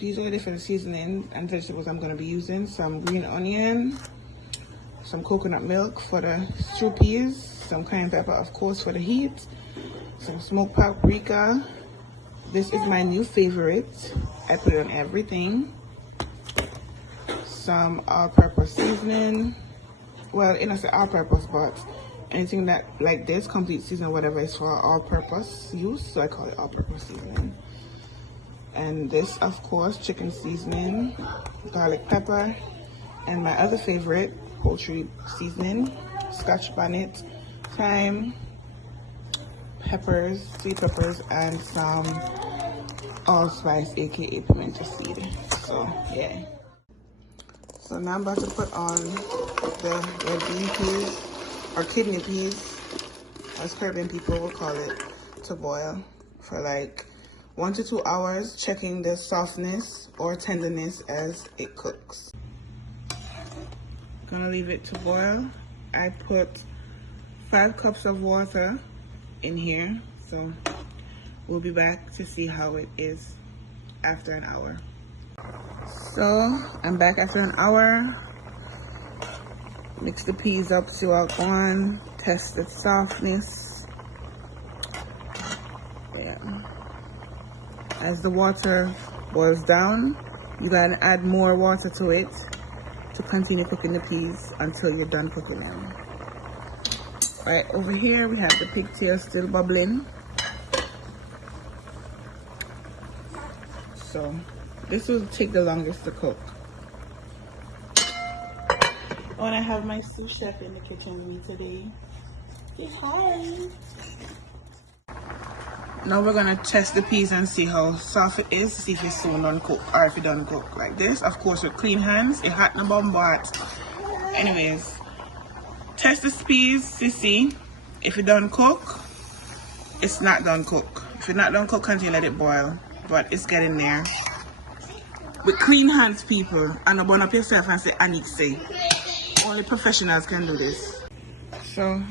these are the different seasonings and vegetables I'm going to be using. Some green onion, some coconut milk for the stew peas, some cayenne pepper of course for the heat, some smoked paprika. This is my new favorite. I put it on everything. Some all-purpose seasoning. Well, I say all-purpose, but anything that like this, complete seasoning, whatever, is for all-purpose use, so I call it all-purpose seasoning. And this, of course, chicken seasoning, garlic pepper, and my other favorite, poultry seasoning, scotch bonnet, thyme, peppers, sweet peppers, and some allspice, aka pimento seed. So yeah. So now I'm about to put on the red bean peas, or kidney peas, as Caribbean people will call it, to boil for like 1 to 2 hours, checking the softness or tenderness as it cooks. Gonna leave it to boil. I put 5 cups of water in here, so we'll be back to see how it is after an hour. So I'm back after an hour. Mix the peas up, see how it's going, test the softness. Yeah. As the water boils down, you gotta add more water to it to continue cooking the peas until you're done cooking them. Right over here we have the pigtail still bubbling. So this will take the longest to cook. Oh, and I have my sous chef in the kitchen with me today. Say hi. Now we're gonna test the peas and see how soft it is, see if it's soon done cooked or if it done cooked like this. Of course with clean hands, it hot in the bum, but anyways, test the peas to see if it done cook. It's not done cook. If it's not done cook, continue let it boil, but it's getting there. With clean hands, people, and not burn up yourself and say, Niques say. Only professionals can do this. So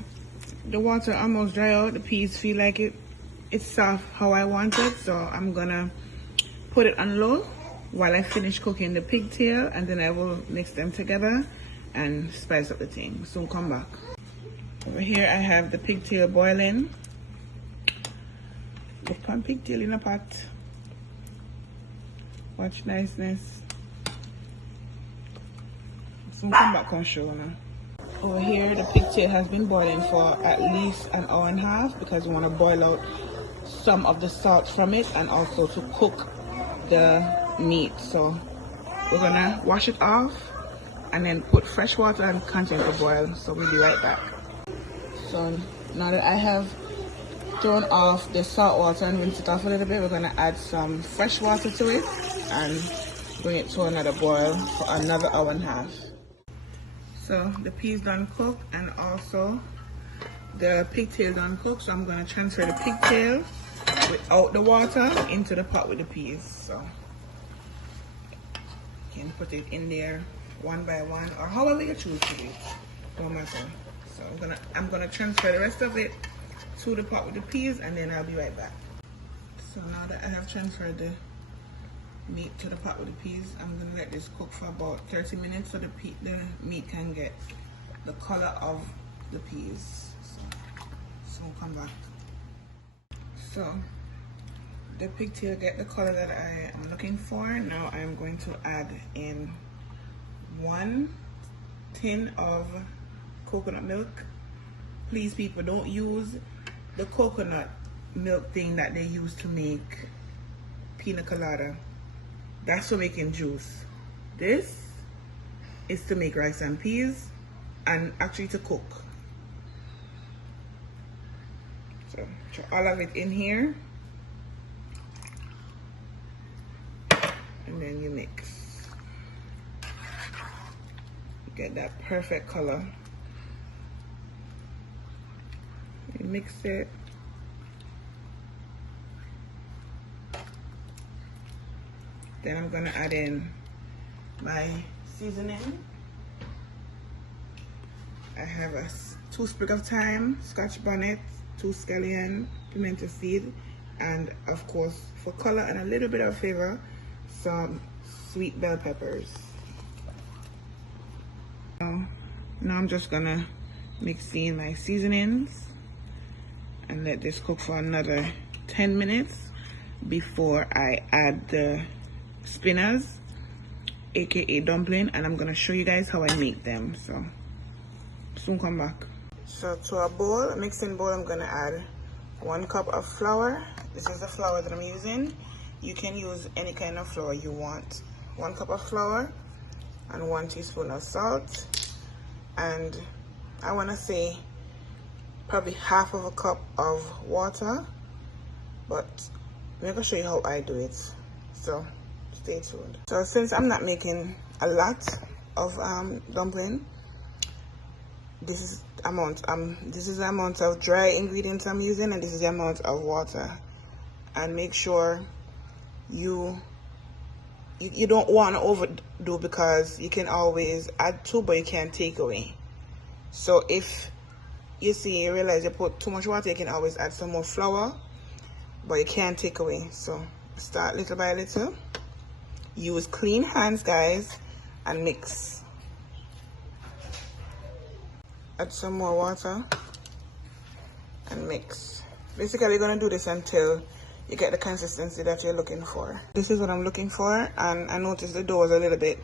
the water almost dry out. The peas feel like it's soft how I want it, so I'm gonna put it on low while I finish cooking the pigtail, and then I will mix them together and spice up the thing. Soon come back. Over here I have the pigtail boiling. Put pan pigtail in a pot. Watch niceness. Soon come back and show now. Over here the pigtail has been boiling for at least an hour and a half because we want to boil out some of the salt from it and also to cook the meat. So we're gonna wash it off and then put fresh water and continue to boil. So we'll be right back. So now that I have thrown off the salt water and rinse it off a little bit, we're gonna add some fresh water to it and bring it to another boil for another hour and a half. So the peas done cooked and also the pigtail done cooked, so I'm going to transfer the pigtail without the water into the pot with the peas. So you can put it in there one by one or however you choose to do it, no matter. So I'm gonna transfer the rest of it to the pot with the peas and then I'll be right back. So now that I have transferred the meat to the pot with the peas, I'm gonna let this cook for about 30 minutes so the meat can get the color of the peas. So we'll come back. So the pigtail get the color that I am looking for. Now I'm going to add in 1 tin of coconut milk. Please people, don't use the coconut milk thing that they use to make pina colada. That's for making juice. This is to make rice and peas and actually to cook. So throw all of it in here and then you mix. You get that perfect color. You mix it. Then I'm gonna add in my seasoning. I have 2 sprigs of thyme, scotch bonnet, 2 scallion, pimento seed, and of course for color and a little bit of flavor, some sweet bell peppers. Now I'm just gonna mix in my seasonings and let this cook for another 10 minutes before I add the spinners, aka dumpling, and I'm gonna show you guys how I make them. So soon come back. So to a bowl, a mixing bowl, I'm gonna add 1 cup of flour. This is the flour that I'm using. You can use any kind of flour you want. 1 cup of flour and 1 teaspoon of salt, and I want to say probably half of a cup of water, but I'm gonna show you how I do it, so stay tuned. So since I'm not making a lot of dumpling, this is the amount of dry ingredients I'm using, and this is the amount of water. And make sure you don't want to overdo, because you can always add to, but you can't take away. So if you realize you put too much water, you can always add some more flour, but you can't take away. So start little by little. Use clean hands, guys, and mix. Add some more water and mix. Basically, you're gonna do this until you get the consistency that you're looking for. This is what I'm looking for, and I noticed the dough is a little bit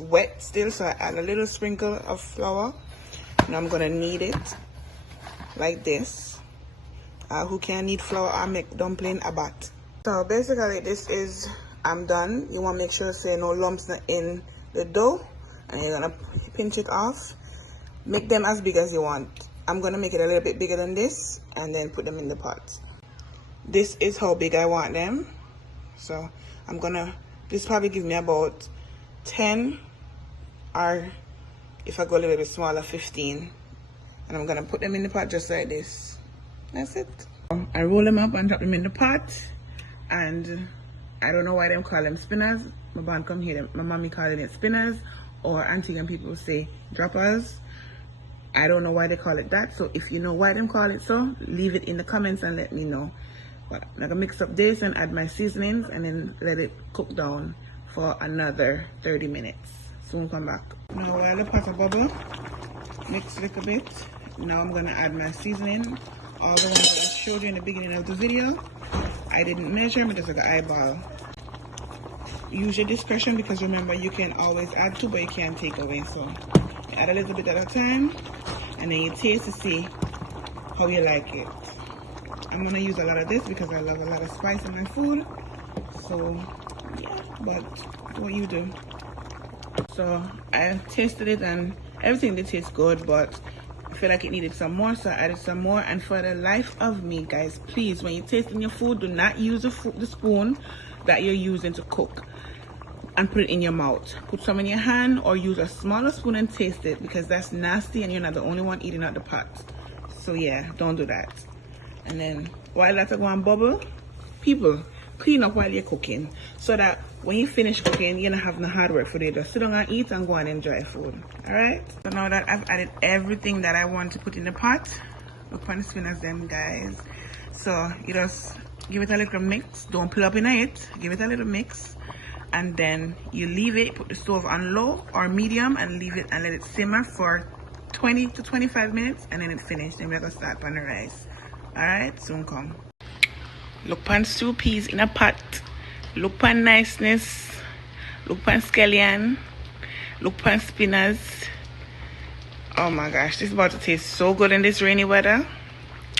wet still, so I add a little sprinkle of flour. Now I'm gonna knead it like this. Who can knead flour or make dumpling a bat? So basically, this is, I'm done. You want to make sure say no lumps in the dough, and you're gonna pinch it off. Make them as big as you want. I'm gonna make it a little bit bigger than this, and then put them in the pot. This is how big I want them. So I'm gonna, this probably gives me about 10, or if I go a little bit smaller, 15. And I'm gonna put them in the pot just like this. That's it. I roll them up and drop them in the pot. And I don't know why them call them spinners. My band come here, my mommy calling it spinners, or Antigua people say droppers. I don't know why they call it that. So if you know why them call it so, leave it in the comments and let me know. But I'm gonna mix up this and add my seasonings, and then let it cook down for another 30 minutes. Soon come back. Now while the pot bubble, mix a little bit. Now I'm gonna add my seasoning. All the ones that I showed you in the beginning of the video, I didn't measure them, just like an eyeball. Use your discretion, because remember, you can always add to, but you can't take away. So you add a little bit at a time, and then you taste to see how you like it. I'm gonna use a lot of this because I love a lot of spice in my food. So yeah, but what you do. So I tasted it and everything did taste good, but I feel like it needed some more, so I added some more. And for the life of me, guys, please, when you're tasting your food, do not use the spoon that you're using to cook and put it in your mouth. Put some in your hand, or use a smaller spoon and taste it, because that's nasty and you're not the only one eating out the pot. So yeah, don't do that. And then while that's going bubble, people, clean up while you're cooking, so that when you finish cooking, you don't have no hard work for you. Just sit down and eat and go and enjoy food. Alright? So now that I've added everything that I want to put in the pot, look on the spinners them, guys. So you just give it a little mix. Don't put up in it. Give it a little mix. And then you leave it, put the stove on low or medium, and leave it and let it simmer for 20 to 25 minutes, and then it's finished. Then we're gonna start on the rice. Alright, soon come. Look pan stew peas in a pot. Look pan niceness. Look pan scallion. Look pan spinners. Oh my gosh, this is about to taste so good in this rainy weather.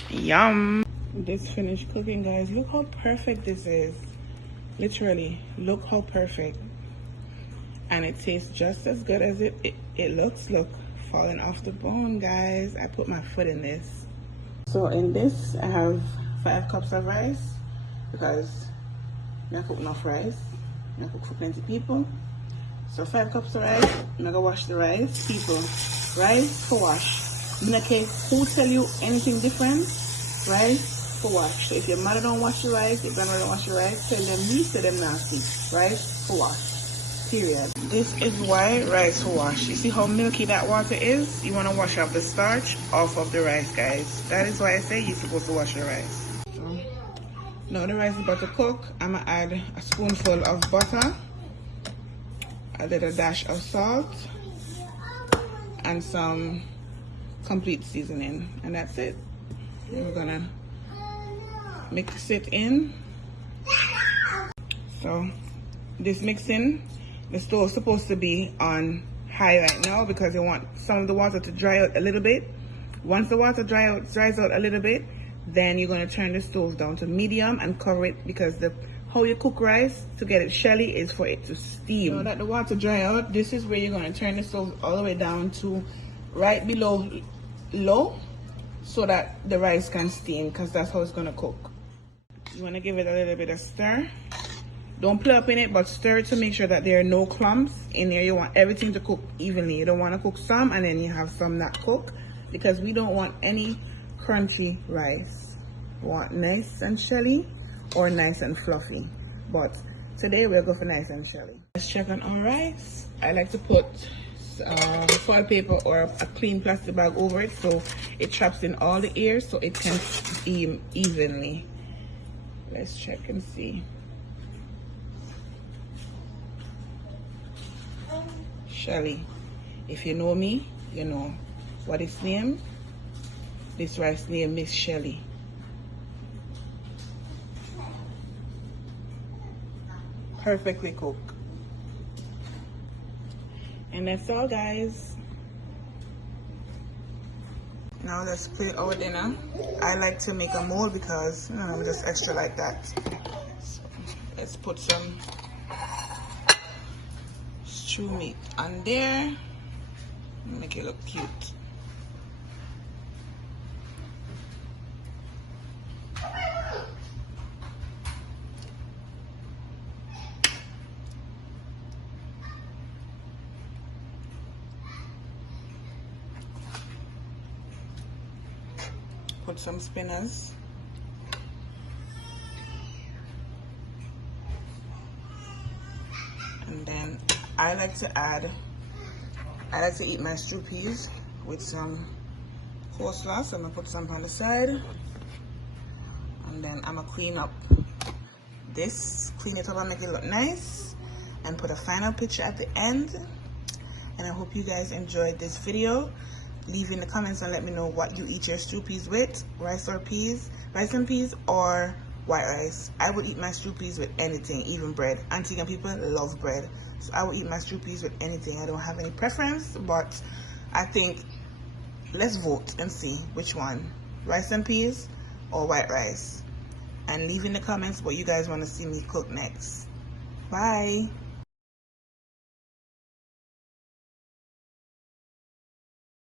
Yum. This finished cooking, guys. Look how perfect this is. Literally, look how perfect. And it tastes just as good as it looks. Look, falling off the bone, guys. I put my foot in this. So in this, I have 5 cups of rice, because I cook enough rice. I cook for plenty people. So 5 cups of rice. I'm gonna wash the rice. People, rice for wash. In a case, who tell you anything different? Rice for wash. So if your mother don't wash your rice, your grandmother don't wash your rice, tell them you say them nasty. Rice for wash. Period. This is why rice for wash. You see how milky that water is? You want to wash off the starch off of the rice, guys. That is why I say you're supposed to wash your rice. So, now the rice is about to cook. I'm going to add a spoonful of butter. a little dash of salt, and some complete seasoning, and that's it. And we're gonna mix it in. So this mixing, the stove is supposed to be on high right now because you want some of the water to dry out a little bit. Once the water dries out a little bit, then you're going to turn the stove down to medium and cover it, because how you cook rice to get it shelly is for it to steam. Now that the water dry out, this is where you're going to turn the stove all the way down to right below low, so that the rice can steam, because that's how it's going to cook. You want to give it a little bit of stir. Don't play up in it, but stir to make sure that there are no clumps in there. You want everything to cook evenly. You don't want to cook some and then you have some not cook, because we don't want any crunchy rice. We want nice and shelly or nice and fluffy. But today we'll go for nice and shelly. Let's check on our rice. I like to put foil paper or a clean plastic bag over it so it traps in all the air so it can steam evenly. Let's check and see. Shelly. If you know me, you know what its name. This rice name is Shelly. Perfectly cooked. And that's all, guys. Now let's plate our dinner. I like to make a mold because I'm just extra like that. So let's put some stew meat on there. Make it look cute. Put some spinners. And then I like to eat my stew peas with some coleslaw, so I'm gonna put some on the side. And then I'm gonna clean it up and make it look nice, and put a final picture at the end. And I hope you guys enjoyed this video. Leave in the comments and let me know what you eat your stew peas with, rice and peas, or white rice. I would eat my stew peas with anything, even bread. Antigua people love bread, so I would eat my stew peas with anything. I don't have any preference, but I think let's vote and see which one, rice and peas or white rice. And leave in the comments what you guys want to see me cook next. Bye.